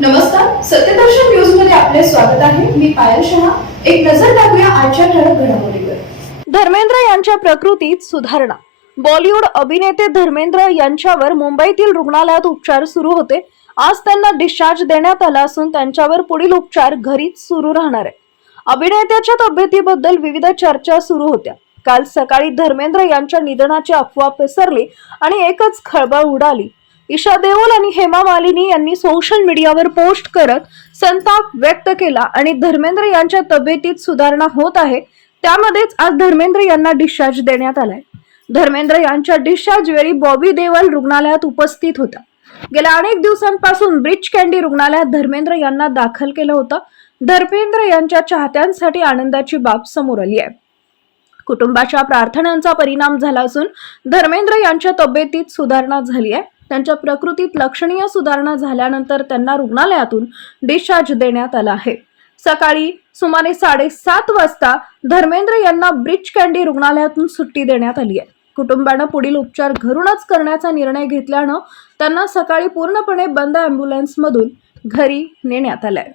नमस्कार सत्यदर्शन न्यूजमध्ये आपले स्वागत आहे. मी पायल शहा. एक नजर टाकूया आजच्या ठळक घडामोडीवर. धर्मेंद्र यांच्या प्रकृतीत सुधारणा. बॉलिवूड अभिनेते धर्मेंद्र यांच्यावर मुंबईतील रुग्णालयात उपचार सुरू होते. आज त्यांना डिस्चार्ज देण्यात आला असून त्यांच्यावर पुढील उपचार घरीच सुरू राहणार आहे. अभिनेत्याच्या तब्येतीबद्दल विविध चर्चा सुरू होत्या. काल सकाळी धर्मेंद्र यांच्या निधनाची अफवा पसरली आणि एकच खळबळ उडाली. ईशा देओल आणि हेमा मालिनी यांनी सोशल मीडियावर पोस्ट करत संताप व्यक्त केला आणि धर्मेंद्र यांच्या तब्येतीत सुधारणा होत आहे. त्यामध्येच आज धर्मेंद्र यांना डिस्चार्ज देण्यात आलाय. धर्मेंद्र यांच्या डिस्चार्ज वेळी बॉबी देवल रुग्णालयात उपस्थित होता. गेल्या अनेक दिवसांपासून ब्रिज कॅन्डी रुग्णालयात धर्मेंद्र यांना दाखल केलं होतं. धर्मेंद्र यांच्या चाहत्यांसाठी आनंदाची बाब समोर आली आहे. कुटुंबाच्या प्रार्थनांचा परिणाम झाला असून धर्मेंद्र यांच्या तब्येतीत सुधारणा झाली आहे. त्यांच्या प्रकृतीत लक्षणीय सुधारणा झाल्यानंतर त्यांना रुग्णालयातून डिस्चार्ज देण्यात आला आहे. सकाळी सुमारे साडेसात वाजता धर्मेंद्र यांना ब्रिज कॅन्डी रुग्णालयातून सुट्टी देण्यात आली आहे. कुटुंबानं पुढील उपचार घरूनच करण्याचा निर्णय घेतल्यानं त्यांना सकाळी पूर्णपणे बंद अँब्युलन्समधून घरी नेण्यात आलंय.